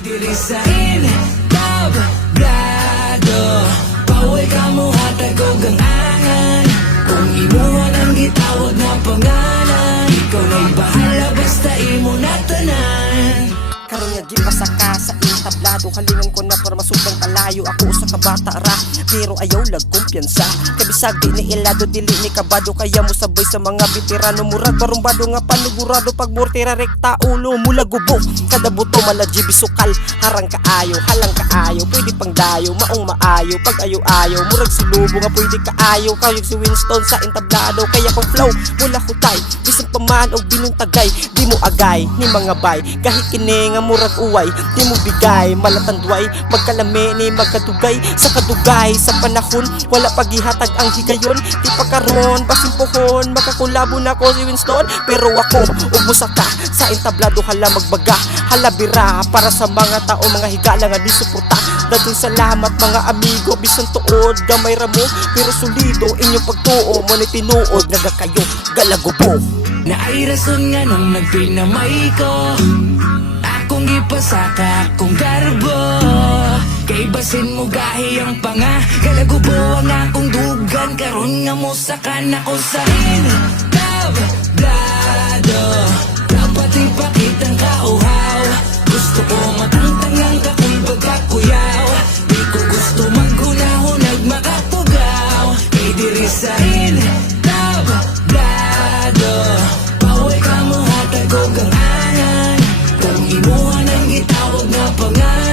diri sa entablado, bawal ka mo hatag og ang angan. Kung imuha ang gitawag na pangalan, ikaw na'y bahala basta imo na tanan. Karon nga gipasaka sa entablado, kalingan ko na para masudang kalayo. Ako sa kabata ra, pero ayaw lag kumpiyansa. Kabisag di ni ilado, dili ni kabado, kaya mo sabay sa mga veterano. Murag barumbado nga panugurado, pag mortira rekta ulo mula gubok. Kada buto malaji bisukal, harang kaayo, halang kaayo, pwede pang dayo, maong maayo. Pag ayo-ayo, murag silubo nga pwede kaayo. Kayog si Winston sa entablado, kaya kong flow mula hutay, bisan paman og binuntagay. Di mo agay ni mga bay, kahit kini nga murag uway, di mo bigay malatandway, magkalami ni magkadugay. Sa kadugay sa panahon, wala pagihatag ang higayon. Di pa karon basimpohon, makakulabo na ko si Winston. Pero ako, ubos ka sa entablado, hala magbaga, hala bira. Para sa mga tao, mga higala nga di suporta. Dating salamat mga amigo, bisan tuod gamay ramo, pero solido inyong pagtuo mo ni tinuod. Naga kayo galagubo Na ay rason nga nung nagpinamay ko, akong ipasaka akong garbo. Kay basin mo gahi ang panga, galagubo ang akong dugan. Karon nga mo sakan ako sa entablado, dapat ipakitang kauhaw. Gusto ko matangtang ang kakoy pagkakuyaw, di ko gusto maghunahunag makapugaw. Kay diri sa entablado, bawal ka mo hatag og ang angan. Kung imuha nang gitawag na pangalan,